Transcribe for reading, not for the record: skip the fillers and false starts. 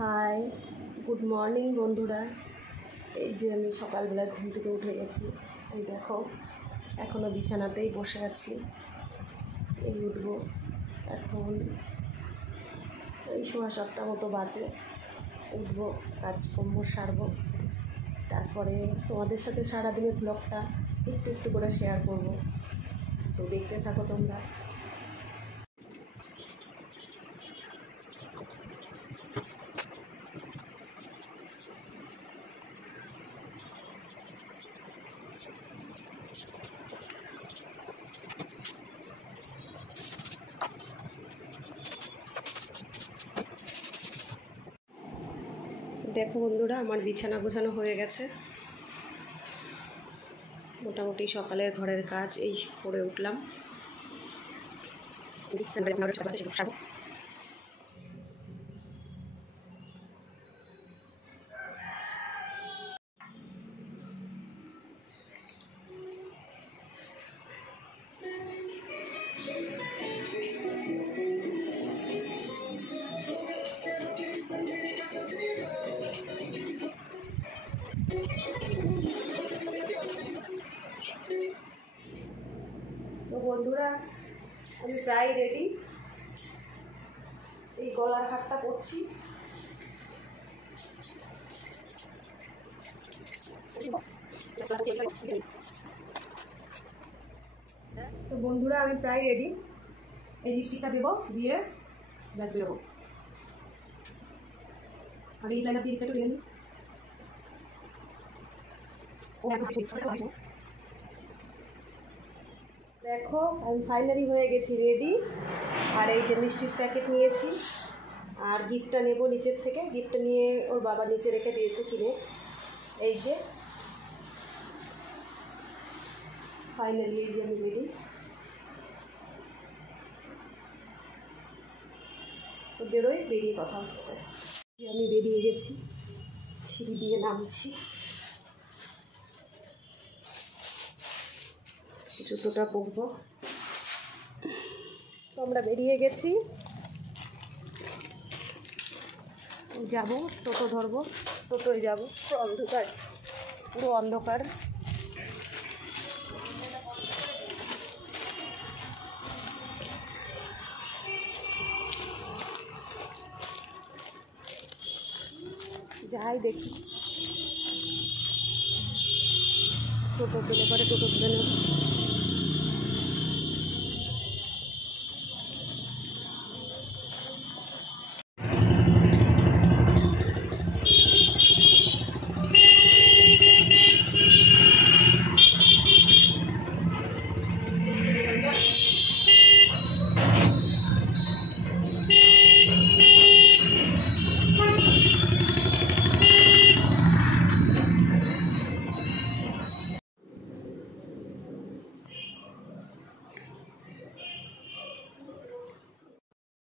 High, good morning বন্ধুরা। এই যে আমি সকালবেলা ঘুম থেকে উঠে গেছি। এই দেখো, এখনও বিছানাতেই বসে আছি। এই উঠবো এখন, এই 7:15 মতো বাজে। উঠবো, কাজকর্ম সারবো, তারপরে তোমাদের সাথে সারাদিনের ব্লগটা একটু একটু করে শেয়ার করব। তো দেখতে থাকো তোমরা। দেখো বন্ধুরা, আমার বিছানা গোছানো হয়ে গেছে। মোটামুটি সকালের ঘরের কাজ এই করে উঠলাম। তো বন্ধুরা, আমি প্রায় রেডি। এই গলার হারটা পরছি। তো বন্ধুরা, আমি প্রায় রেডি। এই লিপস্টিকটা দেবো, দিয়ে ব্যাস বেরোবো। আমি এই লাইনার দিয়ে একটু নিয়ে নিই। দেখো, আমি ফাইনালি হয়ে গেছি রেডি। আর এই যে মিষ্টির প্যাকেট নিয়েছি, আর গিফটটা নেব নিচের থেকে। গিফটটা নিয়ে ওর বাবা নিচে রেখে দিয়েছে কিনে। এই যে ফাইনালি এই যে আমি রেডি। তো বেরোই, বেরিয়ে কথা হচ্ছে। আমি বেরিয়ে গেছি, সিঁড়ি দিয়ে নামছি। জুতোটা পরবো। তো আমরা বেরিয়ে গেছি, যাব, টোটো ধরবো, টোটোয় যাব। পুরো অন্ধকার, পুরো অন্ধকার। যাই দেখি, টোটো পেলে পরে টোটো তুলে নেব।